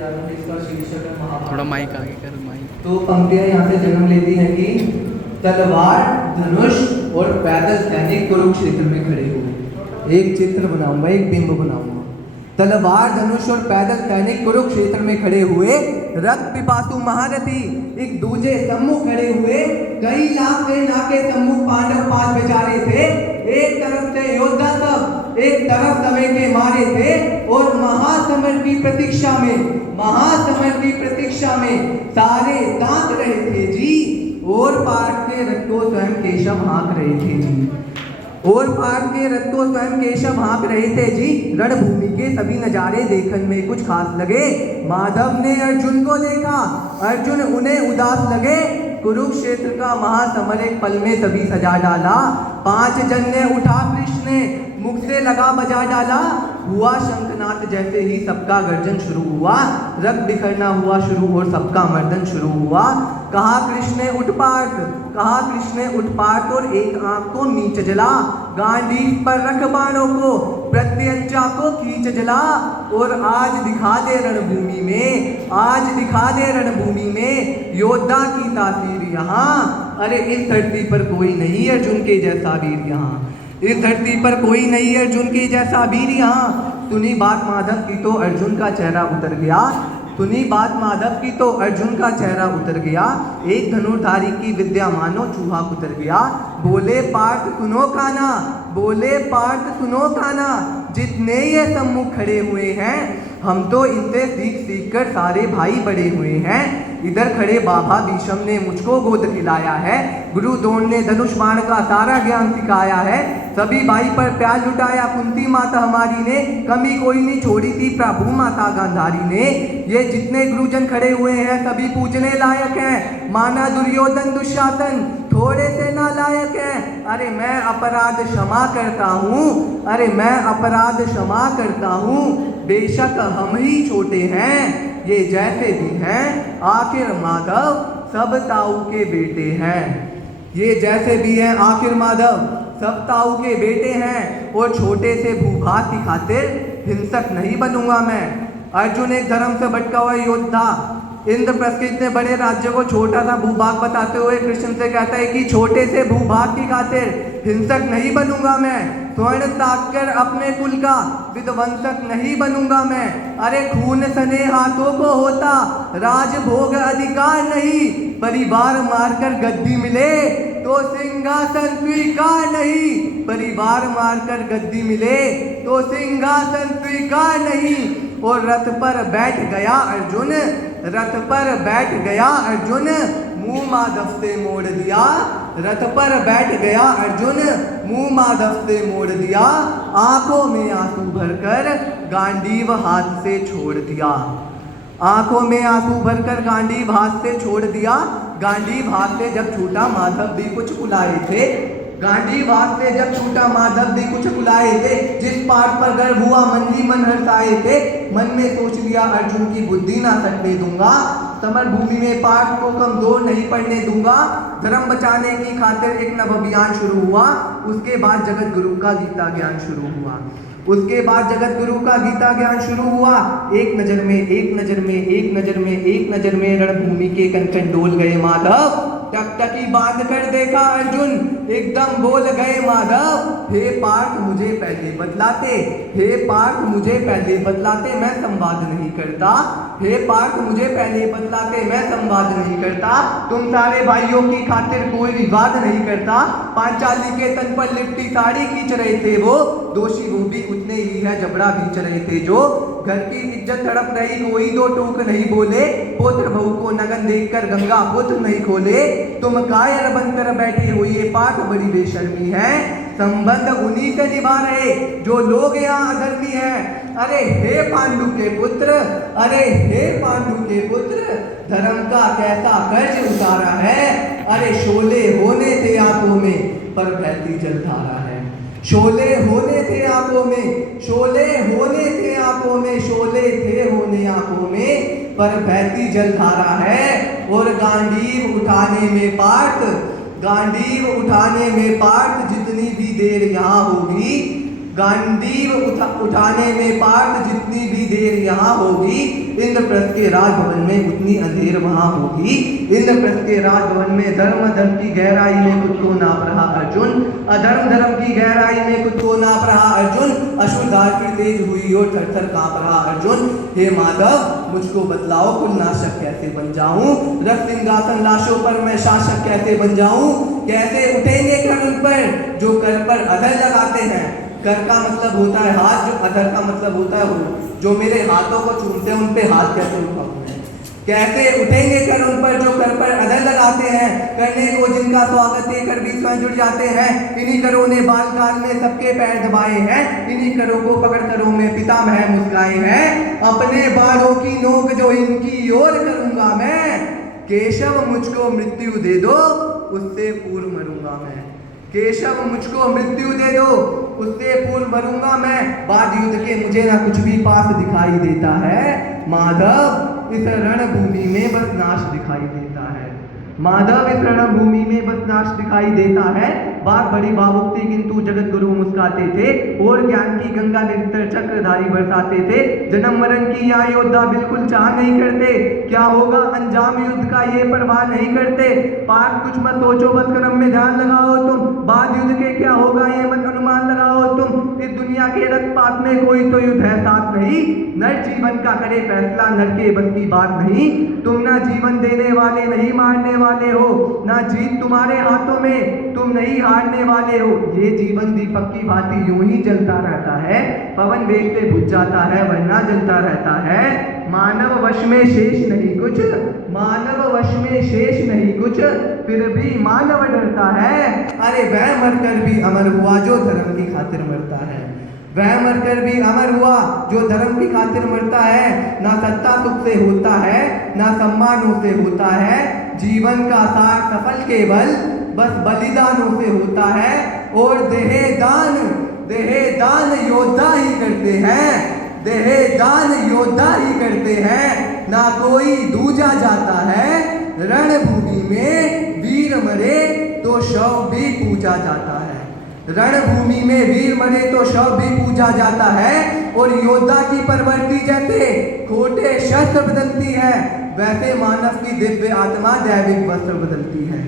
जा रहा हूँ, इसका शीर्षक है महाभारत। थोड़ा माइक आगे कर, माइक। तो पंक्तियां यहाँ से जन्म लेती हैं कि तलवार, धनुष और पैदल सैनिक कुरुक्षेत्र में खड़े हुए। एक चित्र बनाऊंगा, एक बिंब बनाऊंगा। तलवार, धनुष और पैदल सैनिक कुरुक्षेत्र में खड़े हुए, रक्त पिपासु महारथी एक दूजे सम्मुख खड़े हुए। कई लाख सेना के सम्मुख पांडव 5 बेचारे थे। एक तरफ से योद्धा सब, एक तरफ समय के मारे थे और महासमर की प्रतीक्षा में सारे ताक रहे थे जी। और पार के रथ को स्वयं केशव हाँक रहे थे जी। रणभूमि के सभी नजारे देखने में कुछ खास लगे। माधव ने अर्जुन को देखा, अर्जुन उन्हें उदास लगे। कुरुक्षेत्र का महासमर एक पल में सभी सजा डाला। 5 जन ने उठा, कृष्ण ने मुख से लगा बजा डाला। हुआ शंखनाद जैसे ही सबका गर्जन शुरू हुआ, रक्त बिखरना हुआ शुरू और सबका मर्दन शुरू हुआ। कहा कृष्ण ने उठपाट और एक आंख को नीच जला। गांडीव पर रख बाणों को, प्रत्यंचा को खींच जला। और आज दिखा दे रणभूमि में योद्धा की तासीर यहाँ। अरे इस धरती पर कोई नहीं अर्जुन के जैसा वीर यहाँ। इस धरती पर कोई नहीं अर्जुन के जैसा वीर यहाँ। सुनी बात माधव की तो अर्जुन का चेहरा उतर गया। एक धनुर्धारी की विद्या मानो चूहा कुतर गया। बोले पार्थ सुनो खाना, जितने ये सम्मुख खड़े हुए हैं, हम तो इनसे सीख कर सारे भाई बड़े हुए हैं। इधर खड़े बाबा भीष्म ने मुझको गोद खिलाया है। गुरु द्रोण ने धनुष बाण का सारा ज्ञान सिखाया है। सभी भाई पर प्यार लुटाया कुंती माता हमारी ने, कमी कोई नहीं छोड़ी थी प्रभु माता गांधारी ने। ये जितने गुरुजन खड़े हुए हैं सभी पूजने लायक हैं। माना दुर्योधन दुशासन थोड़े से नालायक है। अरे मैं अपराध क्षमा करता हूँ। बेशक हम ही छोटे हैं, ये जैसे भी हैं, आखिर माधव सब ताऊ के बेटे हैं। और छोटे से भूभाग की खातिर हिंसक नहीं बनूंगा मैं। अर्जुन एक धर्म से भटका हुआ योद्धा, इंद्रप्रस्थ के इतने बड़े राज्य को छोटा सा भूभाग बताते हुए कृष्ण से कहता है कि छोटे से भूभाग की खातिर हिंसक नहीं बनूंगा मैं। स्वर्ण ताक कर अपने कुल का विध्वंसक नहीं बनूंगा मैं। अरे खून सने हाथों को होता राजभोग अधिकार नहीं। परिवार मारकर गद्दी मिले तो सिंहासन स्वीकार नहीं। और रथ पर बैठ गया अर्जुन, मुंह माधव से मोड़ दिया। आंखों में आंसू भरकर गांडीव हाथ से छोड़ दिया। गांडीव हाथ से जब छूटा माधव भी कुछ बुलाए थे। जिस पाठ पर गर्व हुआ मन ही मन हर्षाए थे। मन में सोच लिया अर्जुन की बुद्धि ना सकने दूंगा। समर भूमि में पाठ को कमजोर नहीं पड़ने दूंगा। धर्म बचाने की खातिर एक नव अभियान शुरू हुआ। उसके बाद जगत गुरु का गीता ज्ञान शुरू हुआ। एक नजर में रणभूमि के कण डोल गए माधव। टकटकी बांध कर देखा अर्जुन, एकदम बोल गए माधव। हे पार्थ मुझे पहले बतलाते, मैं संवाद नहीं करता। तुम सारे भाइयों की खातिर कोई विवाद नहीं करता। पांचाली के तन पर लिपटी साड़ी खींच रहे थे वो, दोषी वो भी उतने ही है जबड़ा खींच रहे थे जो। घर की इज्जत तड़प रही, कोई दो टूक नहीं बोले। पुत्र बहू को नगन देखकर गंगा पुत्र नहीं खोले। तुम कायर बनकर बैठे हो, ये पाठ बड़ी बेशर्मी है। संबंध उन्हीं से निभा रहे जो लोग यहाँ अधर्मी हैं। अरे हे पांडु के पुत्र, धर्म का कैसा कर्ज उतारा है। अरे शोले होने थे आंखों में पर बहती जलधारा है। शोले थे आंखों में पर बहती जलधारा है। और गांडीव उठाने में पार्थ जितनी भी देर यहाँ होगी, गांडीव उठाने में पार्थ जितनी भी देर यहाँ होगी, इंद्रप्रस्थ के राजभवन में उतनी अंधेर वहां होगी। इंद्रप्रस्थ के राजभवन में धर्म धर्म की गहराई में खुद को नाप रहा अर्जुन, अधर्म धर्म की गहराई में खुद को नाप रहा अर्जुन, असुरदार फिर तेज हुई और थर थर कांप रहा अर्जुन। हे माधव मुझको बतलाओ कुल नाशक कैसे बन जाऊं, रक्त सिंहासन लाशों पर मैं शासक कैसे बन जाऊं, कैसे उठेंगे कर उन पर जो कर पर अधर लगाते हैं। कर का मतलब होता है हाथ, जो अधर का मतलब होता है वो जो मेरे हाथों को चूमते हैं उन पे हाथ कैसे उठाऊं मैं, कैसे उठेंगे कर उन पर जो कर पर अधर लगाते हैं। करने को जिनका स्वागत है कर भी स्वयं जुड़ जाते हैं, इन्हीं करों ने बाल काल में सबके पैर दबाए हैं, इन्हीं करों को पकड़ करों में पितामह मुस्काए हैं। अपने बालों की नोक जो इनकी ओर करूंगा मैं, केशव मुझको मृत्यु दे दो उससे पूर्व मरूंगा मैं, केशव मुझको मृत्यु दे दो उससे पूर्व मरूंगा मैं। बाद युद्ध के मुझे ना कुछ भी पास दिखाई देता है, माधव इस रणभूमि में बस नाश दिखाई देता है, माधव इस रणभूमि में बस नाश दिखाई देता है। बात बड़ी भावुक थी किंतु जगत गुरु मुस्काते थे और ज्ञान की गंगा निरंतर चक्रधारी बरसाते थे। जन्म मरण की यहाँ योद्धा बिल्कुल चाह नहीं करते, क्या होगा अंजाम युद्ध का ये परवाह नहीं करते। पार्थ कुछ मत सोचो बस कर्म में ध्यान लगाओ तुम, बाद युद्ध के क्या होगा ये मत अनुमान लगाओ तुम। इस दुनिया के रक्तपात में कोई तो युद्ध है साथ नहीं, नर जीवन का करे फैसला नर के बस की बात नहीं। तुम ना जीवन देने वाले नहीं मारने वाले हो, ना जीत तुम्हारे हाथों में तुम नहीं हारने वाले हो। ये जीवन दीपक की भांति यूं ही जलता रहता है, पवन वेग से बुझ जाता है वरना जलता रहता है। मानव वश में शेष नहीं कुछ, मानव वश में शेष नहीं कुछ, फिर भी मानव डरता है। अरे वह मरकर भी अमर हुआ जो धर्म की खातिर मरता है, वह मरकर भी अमर हुआ जो धर्म की खातिर मरता है। ना सत्ता सुख से होता है ना सम्मानों से होता है, जीवन का सार सफल केवल बस बलिदानों से होता है। और देह दान योद्धा ही करते हैं, देह दान योद्धा ही करते हैं, ना कोई दूजा जाता है। रणभूमि में वीर मरे तो शव भी पूजा जाता है, रणभूमि में वीर मरे तो शव भी पूजा जाता है। और योद्धा की प्रवृत्ति जैसे खोटे शस्त्र बदलती है, वैसे मानव की दिव्य आत्मा दैविक वस्त्र बदलती है,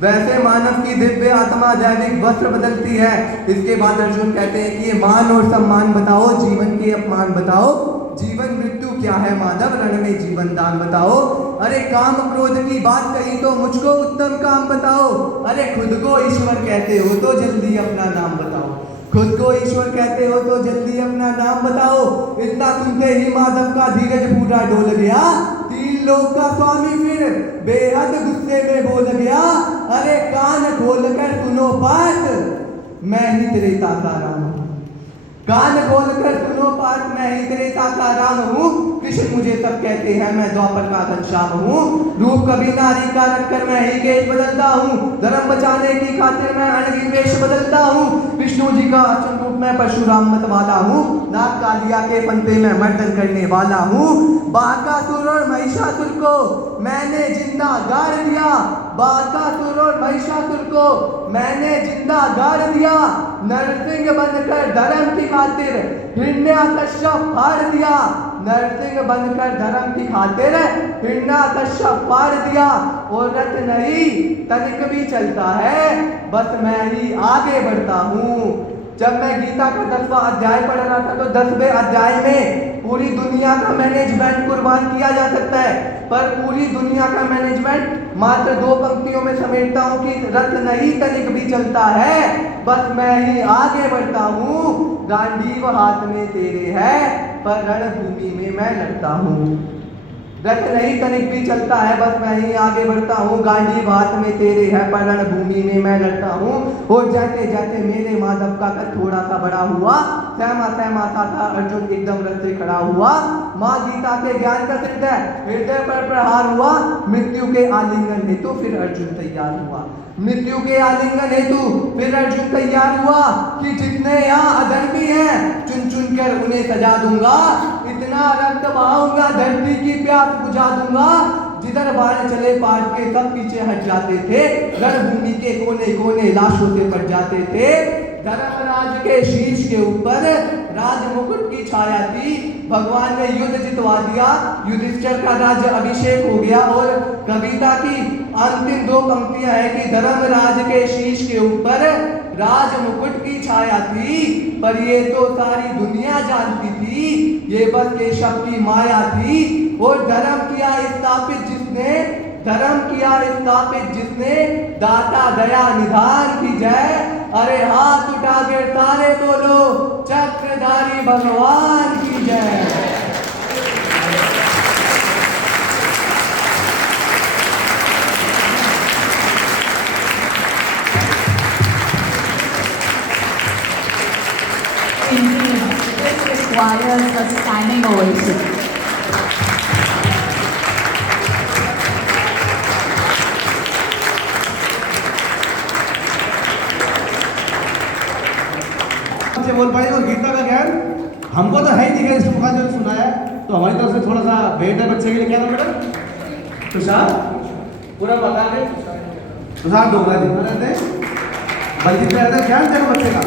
वैसे मानव की दिव्य आत्मा दैविक वस्त्र बदलती है। इसके बाद अर्जुन कहते हैं कि ये मान और सम्मान बताओ, जीवन के अपमान बताओ, जीवन मृत्यु क्या है माधव रण में जीवन दान बताओ। अरे काम क्रोध की बात कही तो मुझको उत्तम काम बताओ, अरे खुद को ईश्वर कहते हो तो जल्दी अपना नाम बताओ, खुद को ईश्वर कहते हो तो जल्दी अपना नाम बताओ। इतना सुनते ही माधव का धीरज पूरा डोल गया, तीन लोग का स्वामी फिर बेहद गुस्से में बोल गया। अरे कान खोलकर सुनो बात, मैं ही त्रेता का राम हूँ, कान खोलकर सुनो बात, मैं ही त्रेता का राम हूँ। कृष्ण मुझे सब कहते हैं मैं द्वापर का घनश्याम हूँ, रूप कभी नारी का रखकर मैं ही केश बदलता हूँ, धर्म बचाने की खातिर मैं अनगिन वेश बदलता हूँ। विष्णु जी का अर्जुन रूप मैं परशुराम मत वाला हूँ, नाग कालिया के पंथे में मर्दन करने वाला हूँ। बाकासुर और महिषासुर को मैंने जिंदा गाड़ दिया, बाकासुर और महिषासुर को मैंने जिंदा गाड़ दिया। नरसिंह बनकर धर्म की खातिर हिरण्याकश्यप फाड़ दिया, नरसिंह बनकर धर्म की खातिर हिरण्याकश्यप फाड़ दिया। और रथ नहीं तनिक भी चलता है, बस मैं ही आगे बढ़ता हूँ। जब मैं गीता का 10वां अध्याय पढ़ रहा था तो 10वें अध्याय में पूरी दुनिया का मैनेजमेंट कुर्बान किया जा सकता है, पर पूरी दुनिया का मैनेजमेंट मात्र 2 पंक्तियों में समेटता हूँ कि रथ नहीं तनिक भी चलता है, बस मैं ही आगे बढ़ता हूँ। गांडीव हाथ में तेरे है पर रणभूमि में मैं लड़ता हूँ, रथ नहीं तनिक भी चलता है बस मैं ही आगे बढ़ता हूँ। गांडीव हाथ में तेरे है पर रणभूमि में मैं लड़ता हूँ। और जैसे जैसे मेरे माधव का कद थोड़ा सा बड़ा हुआ, सहमा सहमा सा था अर्जुन एकदम रथ से खड़ा हुआ। माँ गीता के ज्ञान का सिद्ध है, हृदय पर प्रहार हुआ, मृत्यु के आलिंगन हेतु फिर अर्जुन तैयार हुआ, मृत्यु के आलिंगन हेतु फिर अर्जुन तैयार हुआ कि जितने यहाँ अधर्मी हैं चुन चुन कर उन्हें सजा दूंगा, इतना रक्त बहाऊंगा धरती की प्यास बुझा दूंगा। जिधर बाण चले पार्थ के सब पीछे हट जाते थे, रणभूमि के कोने कोने लाशों से पट जाते थे। धर्मराज के शीश के ऊपर राज मुकुट की छाया थी। भगवान ने युद्ध जितवा दिया, युधिष्ठिर का राज्य अभिषेक हो गया। और कविता की अंतिम दो पंक्तियां है कि धर्मराज के शीश के ऊपर राज मुकुट की छाया थी, पर ये तो सारी दुनिया जानती थी, ये बस केशव की माया थी। और धर्म किया स्थापित जिसने दाता दया निधान की जय। अरे हाथ उठा के सारे बोलो चक्रधारी भगवान की जय। Indeed, this requires a standing ovation. से बोल पाएंगे और गीता का ज्ञान हमको तो है ही नहीं, इसको मुखातिब जो सुना है तो हमारी तरफ से थोड़ा सा भेंट है बच्चे के लिए। क्या नाम बेटा? तुषार, पूरा बता के तुषार डोगरा जी रहते हैं, बलजीत रहते हैं, ध्यान देना बच्चे का।